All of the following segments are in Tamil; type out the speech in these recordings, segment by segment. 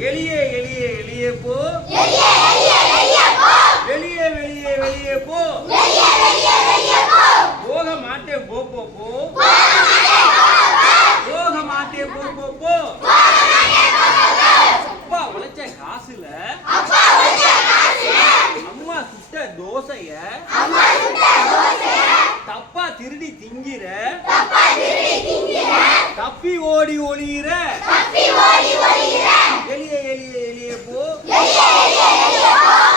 எளியே எளியே எளியே போ வெளியே வெளியே வெளியே போ போக மாட்டேன் போ போ போ போக மாட்டேன் போ போ போ அப்பா உழைச்ச காசுல அம்மா சுட்ட தோசைய தப்பா திருடி திங்கிற தப்பி ஓடி ஒளியிற வெளியே எளியே எளியே போ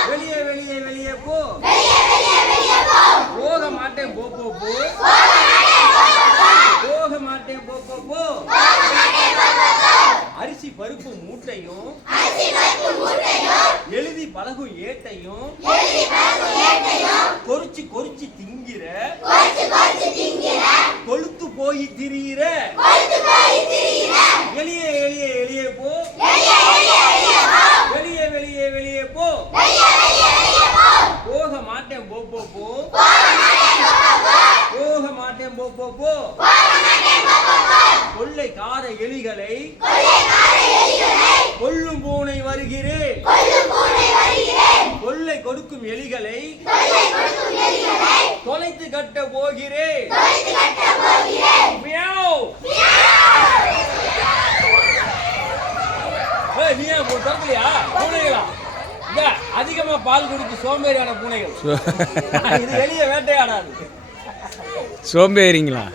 வெளியே வெளியே வெளியே போ போக மாட்டேன் போ போ போ போக மாட்டேன் போ போ போ அரிசி பருப்பு மூட்டையும் எழுதி பழகும் ஏட்டையும் கொறிச்சு கொறிச்சு திங்கிற கொளுத்து போய் திரியிற வெளியே எளியே எளியே போ வெளியே வெளியே வெளியே போ போக மாட்டேன் போ போ போ போக மாட்டேன் போ போ போ கொள்ளைக்கார எலிகளை கொல்லும் பூனை வருகிறேன் கொள்ளை கொடுக்கும் எலிகளை தொலைத்து கட்ட போகிறேன் நீயா திறக்கலையா பூனைகளா அதிகமா பால் குடிச்சு சோம்பேறியான பூனைகள் இது எளிய வேட்டையாடாது சோம்பேறிங்களா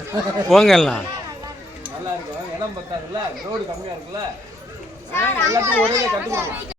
போங்கலாம் நல்லா இருக்கும் இடம் பத்தாதுல்ல ரோடு கம்மியா இருக்குல்ல எல்லாத்துக்கும் ஒரே கட்டுக்கணும்